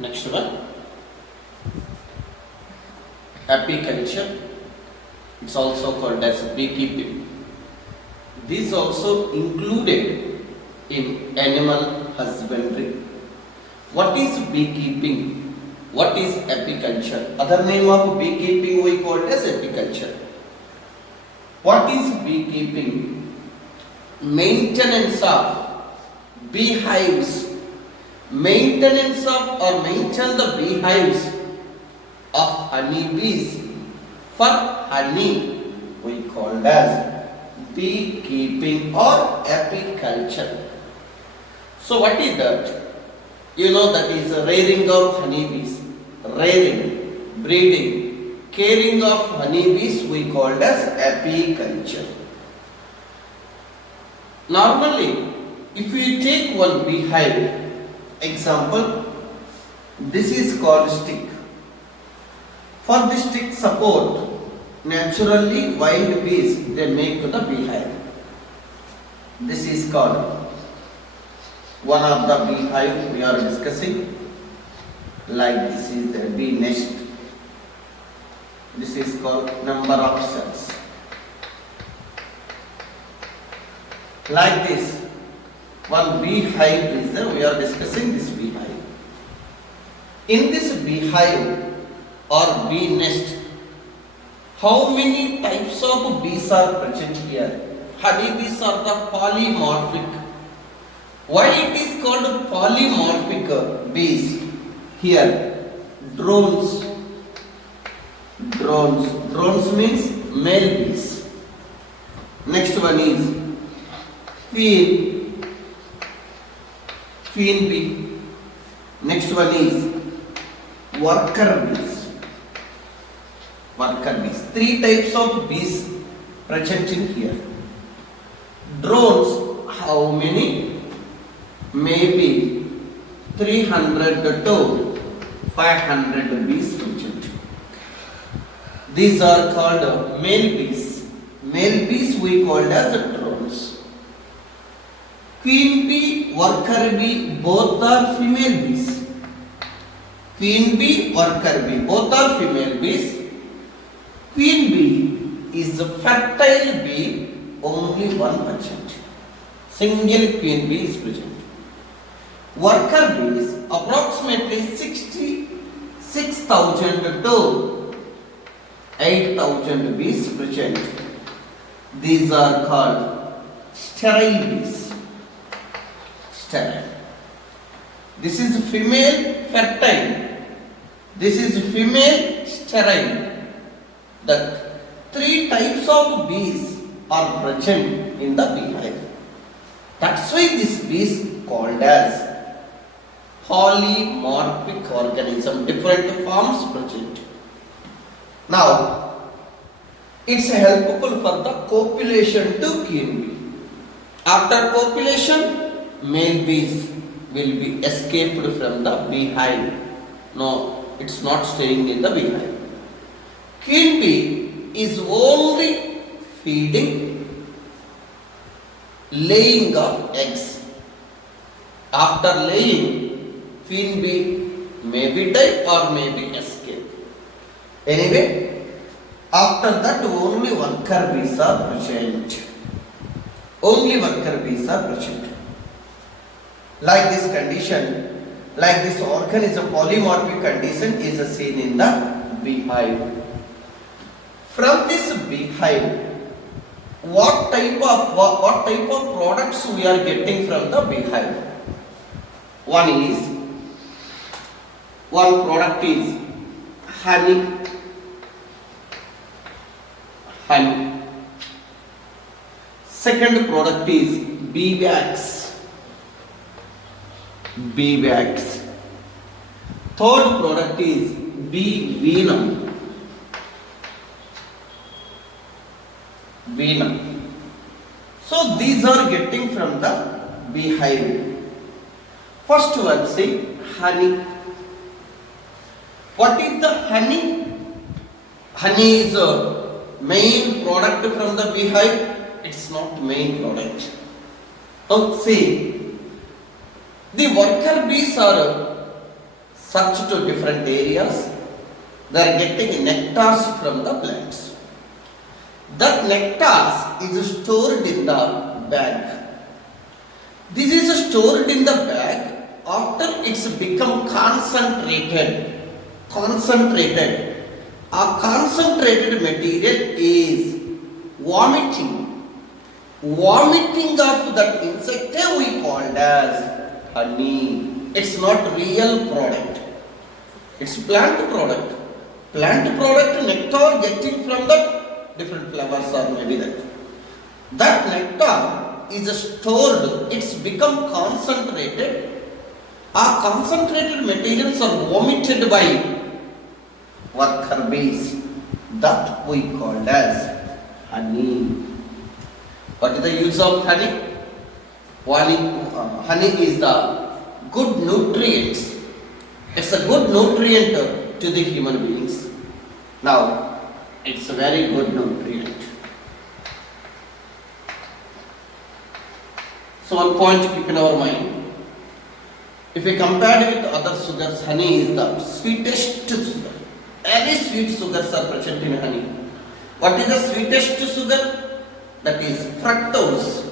Next one, apiculture. It's also called as beekeeping. This also included in animal husbandry. What is beekeeping? What is apiculture? Other name of beekeeping we call as apiculture. What is beekeeping? Maintenance of beehives. Maintenance of or maintain the beehives of honeybees for honey we call as beekeeping or apiculture. So what is that? You know that is rearing of honeybees, rearing, breeding, caring of honeybees we called as apiculture. Normally, if we take one beehive, example, this is called stick. For the stick support, naturally wild bees they make the beehive. This is called one of the beehive we are discussing. Like this is the bee nest. This is called number of cells. Like this, one beehive is there. We are discussing this beehive. In this beehive or bee nest, how many types of bees are present here? Honeybees are the polymorphic. Why it is called polymorphic bees? Here, drones. Drones means male bees. Next one is queen bee. Next one is worker bees. Three types of bees present in here. Drones, how many? Maybe 300 to 500 bees present. These are called male bees. Male bees we called as drones. Queen bee, worker bee, both are female bees. Queen bee, worker bee, both are female bees. Queen bee is a fertile bee, only 1%. Single queen bee is present. Worker bees, approximately 66,000 to 8,000 bees present. These are called sterile bees. Sterile. This is female fertile. This is female sterile. The three types of bees are present in the beehive. That's why this bee is called as polymorphic organism, different forms present. Now, it's helpful for the copulation to queen bee. After copulation, male bees will be escaped from the beehive. No, it's not staying in the beehive. Queen bee is only feeding, laying of eggs. After laying, queen bee may be die or may be escape. Anyway, after that only worker bees are present. Only worker bees are present. Like this condition, like this organism, polymorphic condition is seen in the beehive. From this beehive, what type of products we are getting from the beehive? One product is honey. Second product is bee wax. Third product is bee venom. So these are getting from the beehive. First one say honey. What is the honey? Honey is a main product from the beehive. It's not main product. Oh, see, the worker bees are search to different areas. They are getting nectars from the plants. That nectars is stored in the bag. This is stored in the bag after it's become concentrated. A concentrated material is vomiting. Vomiting of that insect we called as honey. It's not real product. It's plant product. Plant product nectar getting from that different flowers or maybe that. That nectar is stored. It's become concentrated. Our concentrated materials are vomited by worker bees. That we called as honey. What is the use of honey? Honey is the good nutrients. It's a good nutrient to the human beings. Now, it's a very good nutrient. So one point to keep in our mind. If we compare with other sugars, honey is the sweetest sugar. Very sweet sugars are present in honey. What is the sweetest sugar? That is fructose.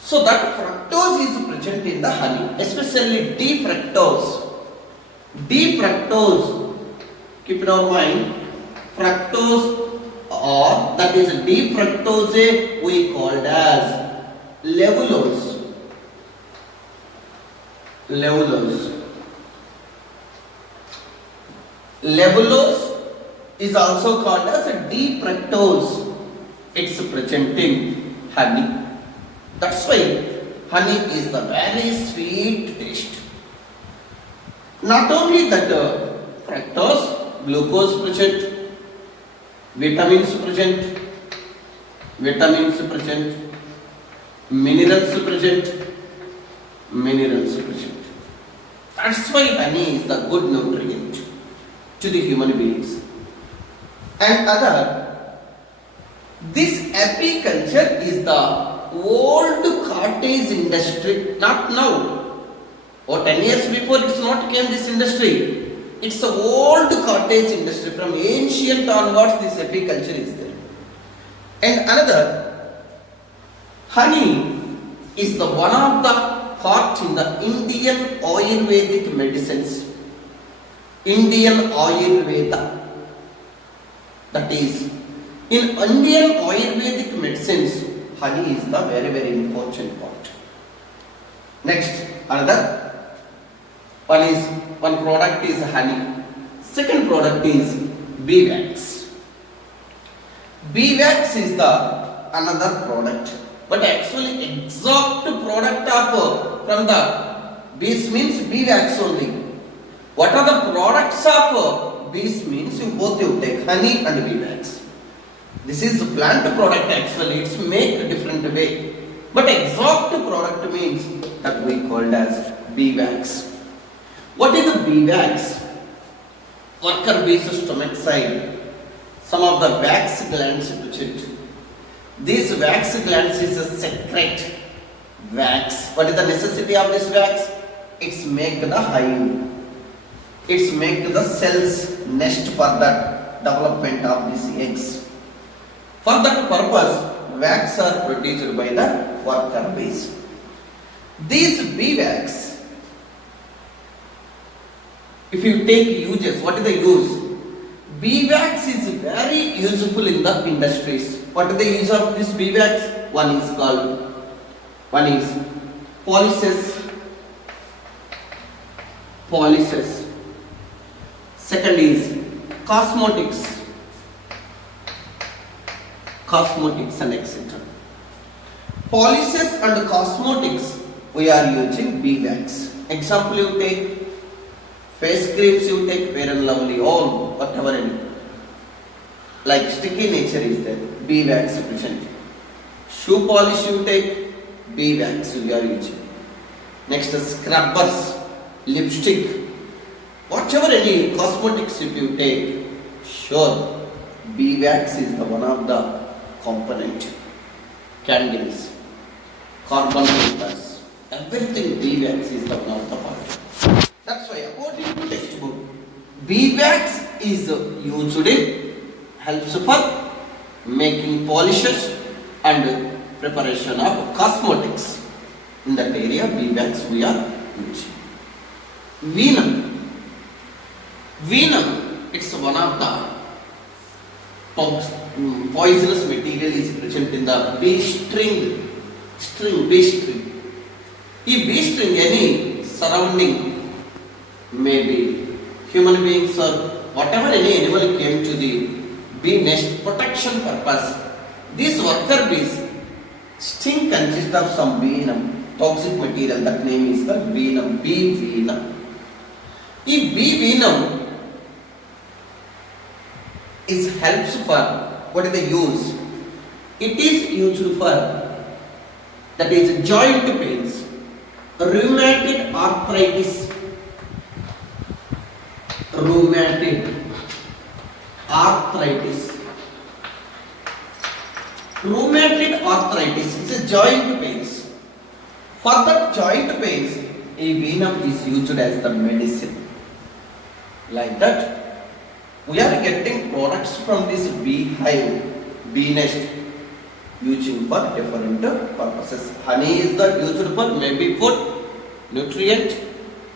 So that fructose is present in the honey, especially D-fructose. D-fructose, keep in our mind, fructose or that is D-fructose we called as levulose. Levulose is also called as a D-fructose. It's present in honey. That's why honey is the very sweet taste. Not only that, fructose, glucose present, vitamins present, minerals present. That's why honey is the good nutrient to the human beings. And this apiculture is the old cottage industry, not now. Or 10 years before it's not came this industry. It's a old cottage industry. From ancient onwards this apiculture is there. And honey is the one of the part in the Indian Ayurvedic medicines. Indian Ayurveda. That is, in Indian Ayurvedic medicines, honey is the very, very important part. Next, one product is honey. Second product is bee wax. Bee wax is the another product. But actually exact product from the bees means bee wax only. What are the products of bees means you take honey and bee wax. This is plant product actually, it's made a different way. But exact product means that we called as bee wax. What is the bee wax? Worker bees stomach side. Some of the wax glands present. This wax glands is a secret wax. What is the necessity of this wax? It's make the hive. It's make the cells nest for the development of these eggs. For that purpose, wax are produced by the worker bees. These bee wax, if you take uses, what is the use? Bee wax is very useful in the industries. What is the use of this bee wax? One is policies. Second is cosmetics and etc. Policies and cosmetics we are using bee wax. Example you take, face creams you take, Fair and Lovely, all whatever any. Like sticky nature is there, bee wax present. Shoe polish you take, bee wax we are using. Next scrubbers, lipstick, whatever any cosmetics if you take, sure bee wax is the one of the component. Candles, carbon papers, everything bee wax is the one of the part. That's why according to beeswax is used in helps for making polishes and preparation of cosmetics. In that area, beeswax we are using. Venom. Venom, it's one of the poisonous material is present in the bee string. Bee string. This bee string, any surrounding, maybe human beings or whatever any animal came to the bee nest protection purpose, these worker bees sting consists of some venom, toxic material. That name is the venom, bee venom. This bee venom is helps for, what is the use? It is used for, that is joint pains, rheumatoid arthritis, rheumatoid arthritis. Rheumatoid arthritis is a joint pains. For that joint pains, a venom is used as the medicine. Like that, we are getting products from this bee hive, bee nest, using for different purposes. Honey is the used for maybe food, nutrient,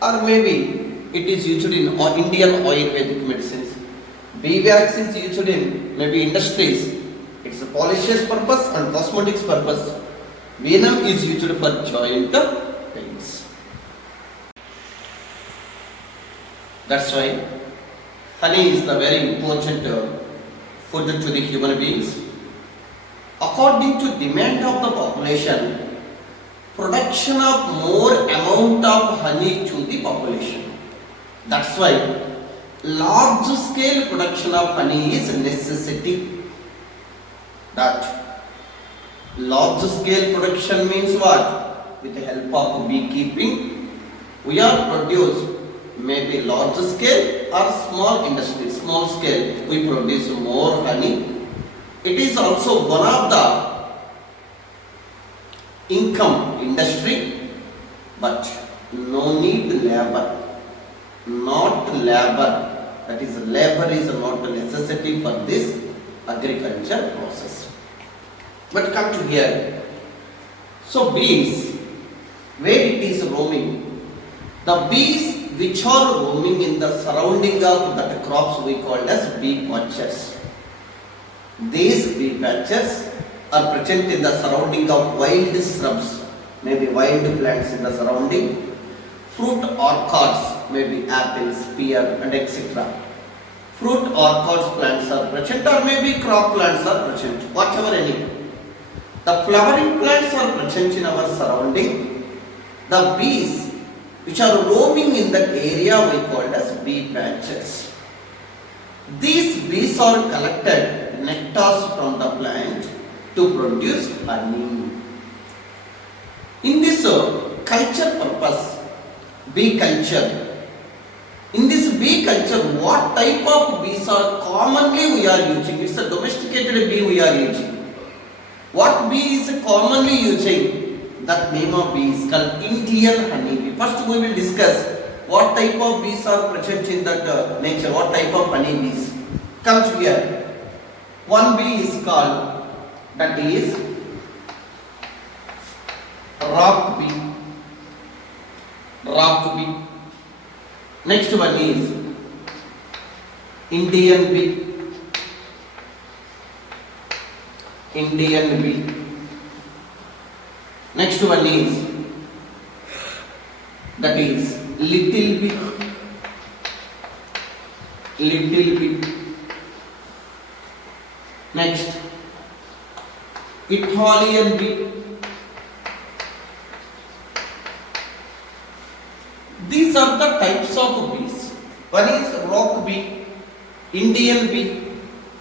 or maybe it is used in Indian Ayurvedic medicines. Beeswax is used in maybe industries. It's a polishes purpose and cosmetics purpose. Venom is used for joint pains. That's why honey is the very important food to the human beings. According to demand of the population, production of more amount of honey to the population. That's why large scale production of honey is a necessity. That large scale production means what? With the help of beekeeping, we are produce maybe large scale or small industry. Small scale, we produce more honey. It is also one of the income industry, but no need labor. Not labor. That is, labor is not a necessity for this agriculture process. But come to here. So bees, where it is roaming, the bees which are roaming in the surrounding of that crops we call as bee patches. These bee patches are present in the surrounding of wild shrubs, maybe wild plants in the surrounding, fruit orchards, maybe apples, pear and etc. Fruit orchards plants are present, or maybe crop plants are present, whatever any. The flowering plants are present in our surrounding. The bees which are roaming in that area we call as bee patches. These bees are collected nectars from the plant to produce honey. In this culture purpose, bee culture, in this bee culture, what type of bees are commonly we are using? It's a domesticated bee we are using. What bee is commonly using? That name of bee is called Indian honey bee. First we will discuss what type of bees are present in that nature, what type of honey bees. Come to here. One bee is called, that is rock bee. Rock bee. Next one is Indian bee. Indian bee. Next one is, that is little bee. Little bee. Next, Italian bee. These are the types of bees. One is rock bee, Indian bee,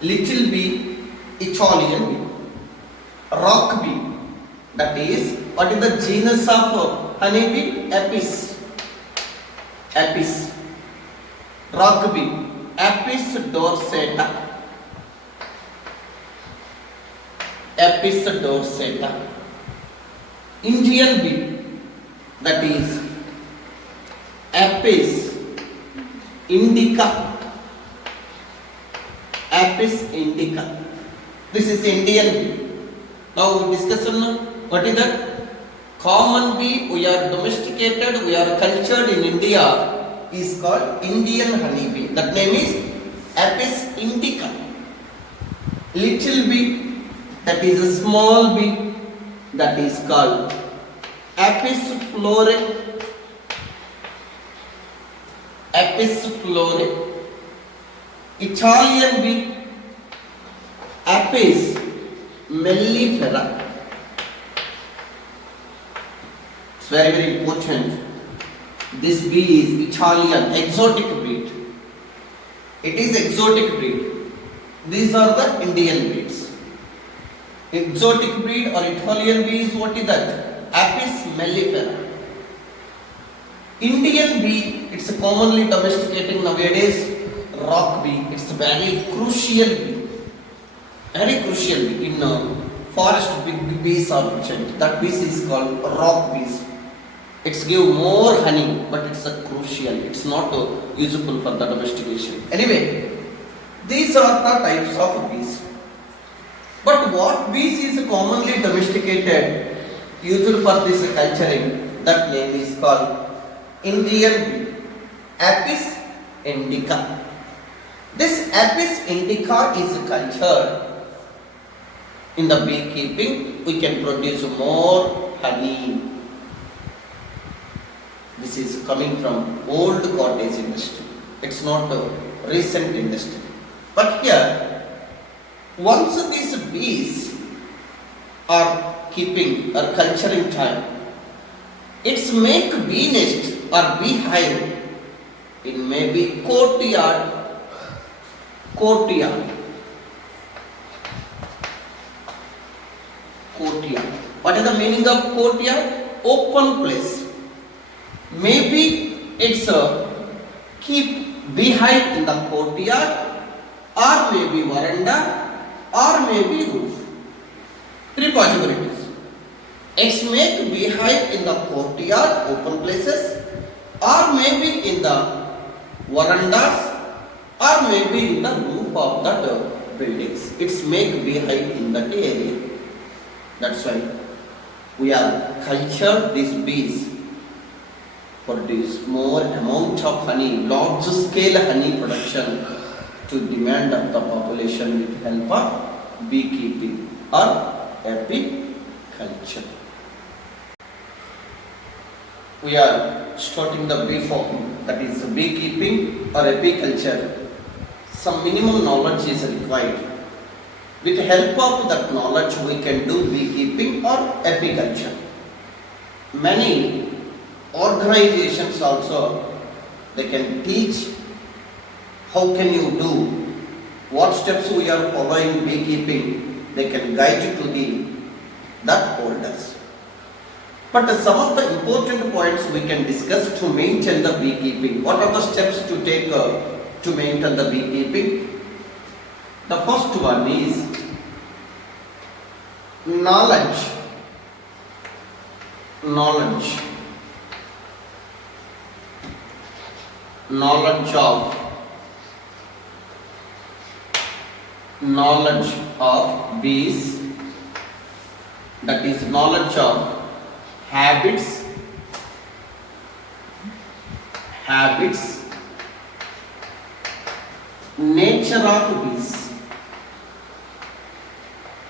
little bee, Italian bee. Rock bee, that is, what is the genus of honey bee? Apis. Apis. Rock bee, Apis dorsata. Apis dorsata. Indian bee, that is Apis indica. Apis indica. This is Indian bee. Now we discuss on what is that? Common bee we are domesticated, we are cultured in India is called Indian honeybee. That name is Apis indica. Little bee, that is a small bee, that is called Apis florae. Apis florae. Italian bee, Apis mellifera. It's very, very important. This bee is Italian, exotic breed. It is exotic breed. These are the Indian breeds. Exotic breed or Italian bee is what is that? Apis mellifera. Indian bee, it's commonly domesticating nowadays. Rock bee, it's a very crucial bee. Very crucial bee. In forest, big bees are present. That bees is called rock bees. It's give more honey, but it's a crucial. It's not useful for the domestication. Anyway, these are the types of bees. But what bees is commonly domesticated, useful for this culturing, that name is called Indian bee, Apis indica. This Apis indica is cultured in the beekeeping. We can produce more honey. This is coming from old cottage industry. It's not a recent industry. But here, once these bees are keeping or culturing time, it's make bee nest or beehive in maybe courtyard. Courtyard. What is the meaning of courtyard? Open place. Maybe it's a keep beehive in the courtyard, or maybe veranda, or maybe roof. Three possibilities. It's make beehive in the courtyard, open places, or maybe in the verandas, or maybe in the roof of that buildings. It's make beehive in that area. That's why we are cultured these bees produce more amount of honey, large scale honey production to demand of the population with help of beekeeping or apiculture. We are starting the bee farm, that is beekeeping or apiculture. Some minimum knowledge is required. With the help of that knowledge, we can do beekeeping or apiculture. Many organizations also, they can teach how can you do, what steps we are following beekeeping. They can guide you to that holders. But some of the important points we can discuss to maintain the beekeeping. What are the steps to take to maintain the beekeeping? The first one is knowledge. Knowledge of bees, that is knowledge of habits,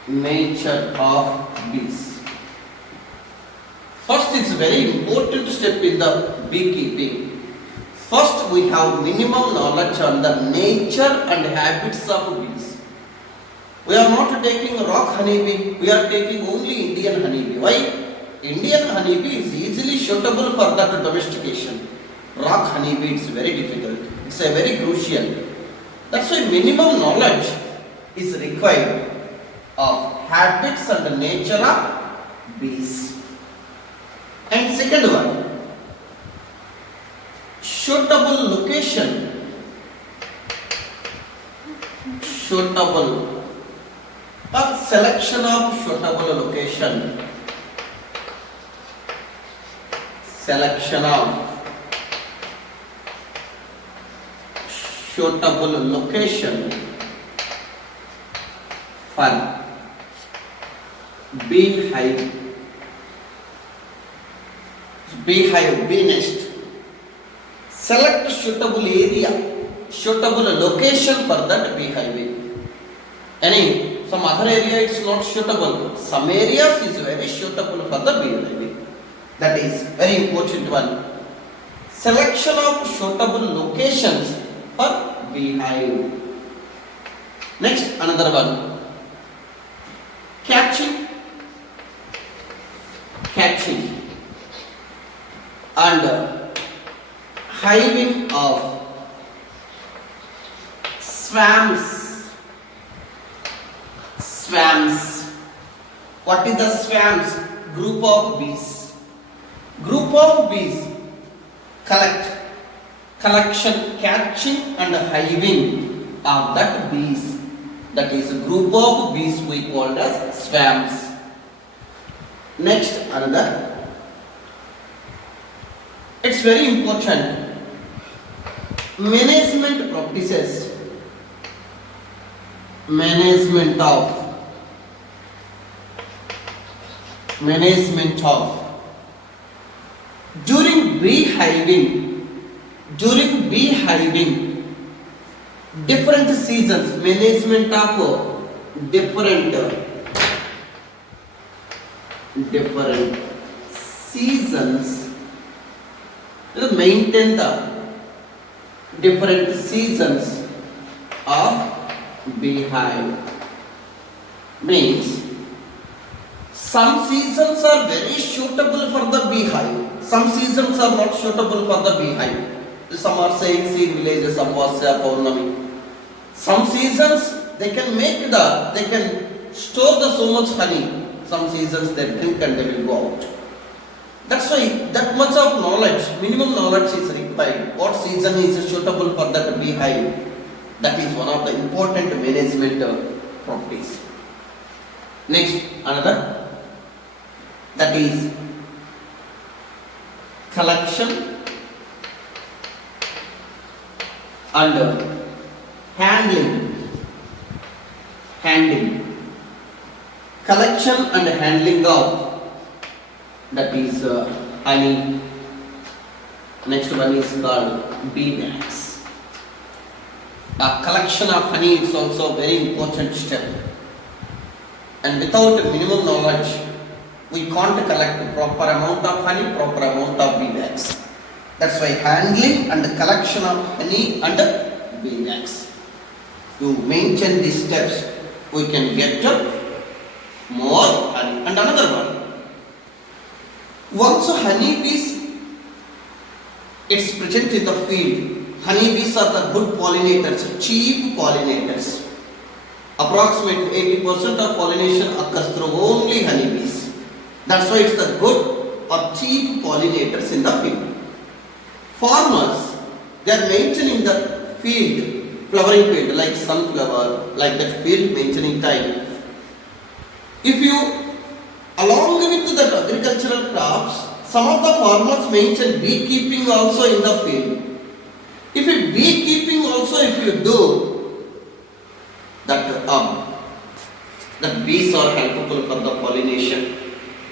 nature of bees. First, it's very important step in the beekeeping. First, we have minimum knowledge on the nature and habits of bees. We are not taking rock honeybee, we are taking only Indian honeybee. Why? Indian honeybee is easily suitable for that domestication. Rock honeybee is very difficult. It's a very crucial. That's why minimum knowledge is required of habits and nature of bees. And second one, suitable location. Suitable or selection of suitable location. Selection of suitable location fun. Beehive. Beehive, bee nest. Select suitable area, suitable location for that beehive. Some other area it's not suitable. Some areas is very suitable for the beehive. That is very important one. Selection of suitable locations for beehive. Next, another one. Catching and hiving of swarms. What is the swarms? Group of bees. Collection, catching and hiving of that bees. That is a group of bees we called as swarms. Next, another. It's very important. Management practices. Management of during beehiving, different seasons, management of different seasons, to maintain the different seasons of beehive. Means some seasons are very suitable for the beehive, some seasons are not suitable for the beehive. Some are saying seed villages, some are saying Paurnami. Some seasons they can store so much honey. Some seasons they drink and they will go out. That's why that much of knowledge, minimum knowledge is required. What season is suitable for that beehive? That is one of the important management properties. Next, another. That is collection and handling. Collection and handling of, that is honey. Next one is called beeswax. A collection of honey is also a very important step. And without minimum knowledge, we can't collect proper amount of honey, proper amount of beeswax. That's why handling and collection of honey and beeswax. To maintain these steps, we can get more honey. And another one. Once honeybees, it's present in the field. Honeybees are the good pollinators, cheap pollinators. Approximately 80% of pollination occurs through only honeybees. That's why it's the good or cheap pollinators in the field. Farmers, they are maintaining the field, flowering field, like sunflower, like that field maintaining time. If you, along with the agricultural crops, some of the farmers maintain beekeeping also in the field. If you beekeeping also, if you do, that bees are helpful for the pollination.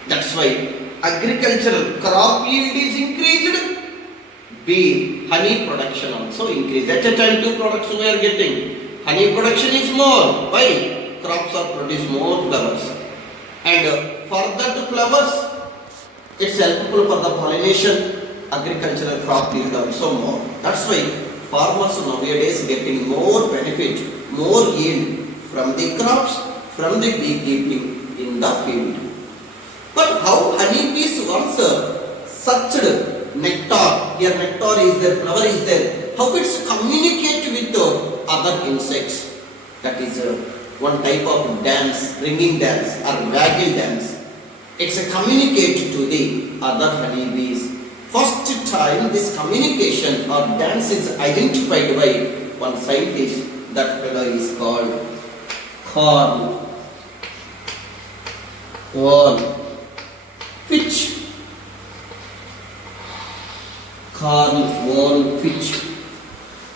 That's why agricultural crop yield is increased, honey production also increased. At a time, 2 products we are getting. Honey production is more. Why? Crops are produce more flowers. And for that flowers, it's helpful for the pollination. Agricultural crop yield also more. That's why farmers nowadays getting more benefit, more yield from the crops, from the beekeeping in the field. But how honeybees once sucked nectar, here nectar is there, flower is there, how it's communicate with other insects? That is one type of dance, ringing dance or waggle dance. It's a communicate to the other honeybees. First time this communication or dance is identified by one scientist. That fellow is called Carl Fitch. Carl von Fitch.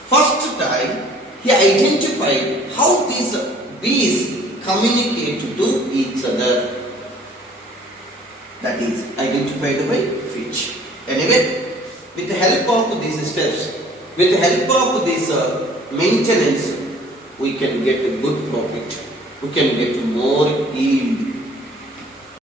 First time he identified how these bees communicate to each other. That is identified by which. Anyway, with the help of these steps, with the help of this maintenance, we can get a good profit. We can get more yield.